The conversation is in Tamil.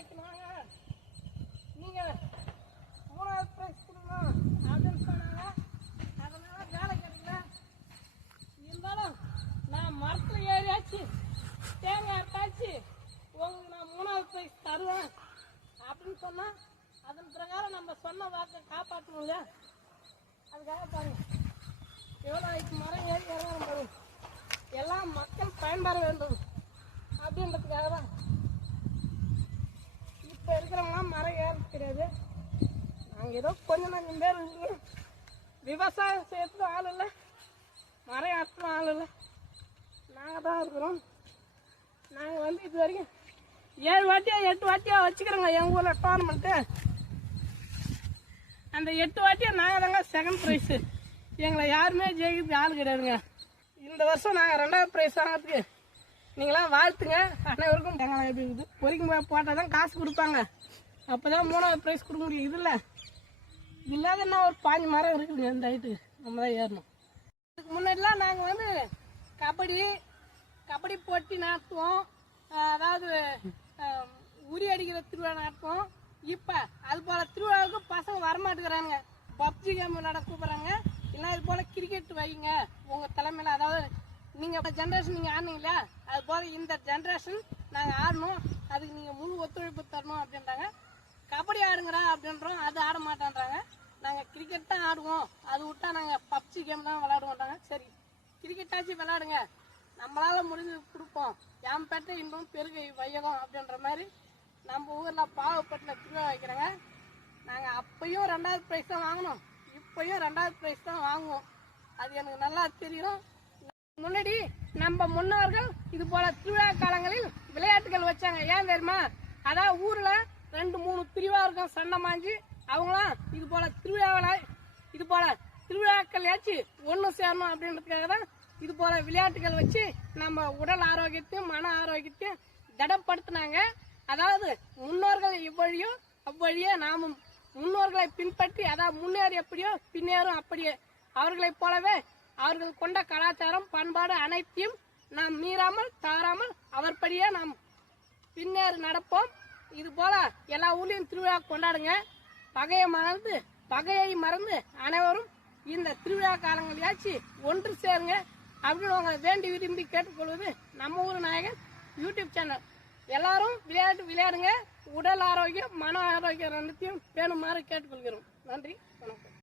வைக்கணுங்க நீங்க மூணாவது பிரைஸ் கொடுக்கணும் அப்படின்னு சொன்னாங்க. அதனால வேலை கிடைக்கல. இருந்தாலும் நான் மரத்தில் ஏறியாச்சு. தேங்காய் அட்டாச்சு உங்களுக்கு நான் மூணாவது பிரைஸ் தருவேன். அப்படின்னு சொன்னா அதன் பிரகாரம் நம்ம சொன்ன வாக்கை காப்பாற்றணும் இல்லையா அதுக்காக பாருங்க. எவ்வளோ மரம் ஏறி இறங்கணும் பாருங்க எல்லாம் மக்கள் பயன்பெற வேண்டும் அப்படின்றதுக்காக தான் இப்போ இருக்கிறவங்க மரம் ஏற தெரியாது நாங்கள் ஏதோ கொஞ்சம் கொஞ்சம் பேர் விவசாயம் செய்யறதுக்கு ஆள் இல்லை. மரம் ஏற்றணும் ஆள் இல்லை. நாங்கள் தான் இருக்கிறோம். நாங்கள் வந்து இது வரைக்கும் ஏழு வாட்டியா எட்டு வாட்டியா வச்சுக்கிறோங்க எங்கள் ஊரில் டோர்னமெண்ட்டு அந்த எட்டு வாட்டியா நாங்கள் தாங்க செகண்ட் ப்ரைஸு எங்களை யாருமே ஜெயிக்கிறதுக்கு ஆள் கிடையாதுங்க. இந்த வருஷம் நாங்கள் ரெண்டாவது ப்ரைஸ் வாங்கிறதுக்கு நீங்களாம் வாழ்த்துங்க. அனைவருக்கும் தேங்காய் எப்படி இருக்குது? பொறிக்கும் போய் போட்டால் தான் காசு கொடுப்பாங்க. அப்போ தான் மூணாவது ப்ரைஸ் கொடுக்க முடியும். இதில் இல்லாத என்ன ஒரு பாஞ்சு மரம் இருக்குதுங்க இந்த ஹைட்டுக்கு நம்ம தான் ஏறணும். இதுக்கு முன்னாடிலாம் நாங்கள் வந்து கபடி கபடி போட்டி நடத்துவோம். அதாவது உரி அடிக்கிற திருவிழா நடத்துவோம். இப்போ அது போல் திருவிழாவுக்கு பசங்க வரமாட்டேங்கிறாங்க பப்ஜி கேம் விளையாட கூப்பிட்றாங்க. இல்லை இது போல் கிரிக்கெட் வைங்க. உங்கள் தலைமையில் அதாவது நீங்கள் ஜென்ரேஷன் நீங்கள் ஆடுனீங்களா அது போல் இந்த ஜென்ரேஷன் நாங்கள் ஆடணும். அதுக்கு நீங்கள் முழு ஒத்துழைப்பு தரணும் அப்படின்றாங்க. கபடி ஆடுங்கிறா அப்படின்றோம். அது ஆட மாட்டேன்றாங்க. நாங்கள் கிரிக்கெட் தான் ஆடுவோம். அது விட்டா நாங்கள் பப்ஜி கேம் தான் விளாடுவோம்ன்றாங்க சரி கிரிக்கெட்டாச்சும் விளாடுங்க நம்மளால் முடிஞ்சு கொடுப்போம். என் பெற்ற இன்னும் பெருகை வையகம் அப்படின்ற மாதிரி நம்ம ஊரில் பாவப்பட்டில் திருவிழா வைக்கிறாங்க. நாங்கள் அப்பையும் ரெண்டாவது ப்ரைஸ் தான் வாங்கினோம் இப்பையும் ரெண்டாவது ப்ரைஸ் தான் வாங்குவோம். அது எனக்கு நல்லா தெரியும். முன்னாடி நம்ம முன்னோர்கள் இது போல திருவிழா காலங்களில் விளையாட்டுகள் வச்சாங்க. ஏன் தெரியுமா? அதான் ஊரில் ரெண்டு மூணு பிரிவா இருக்கும் சண்டை மாஞ்சி. அவங்களாம் இது போல திருவிழாவில் இது போல திருவிழாக்கள் ஏச்சு ஒன்று சேரணும் அப்படின்றதுக்காக தான் இது போல விளையாட்டுகள் வச்சு நம்ம உடல் ஆரோக்கியத்தையும் மன ஆரோக்கியத்தையும் திடப்படுத்தினாங்க. அதாவது முன்னோர்கள் இவ்வழியோ அவ்வழியே நாமும் முன்னோர்களை பின்பற்றி அதாவது முன்னேறி எப்படியோ பின்னேறும் அப்படியே. அவர்களைப் போலவே அவர்கள் கொண்ட கலாச்சாரம் பண்பாடு அனைத்தையும் நாம் மீறாமல் தாராமல் அவர்படியே நாம் பின்னேறு நடப்போம். இது போல எல்லா ஊர்லயும் திருவிழா கொண்டாடுங்க. பகையை மறந்து பகையை மறந்து அனைவரும் இந்த திருவிழா காலங்களையாச்சு ஒன்று சேருங்க அப்படின்னு உங்களை வேண்டி விரும்பி கேட்டுக்கொள்வது நம்ம ஊர் நாயகன் யூடியூப் சேனல். எல்லாரும் விளையாட்டு விளையாடுங்க. உடல் ஆரோக்கியம் மன ஆரோக்கியம் ரெண்டுத்தையும் பேணுமாறு கேட்டுக்கொள்கிறோம். நன்றி வணக்கம்.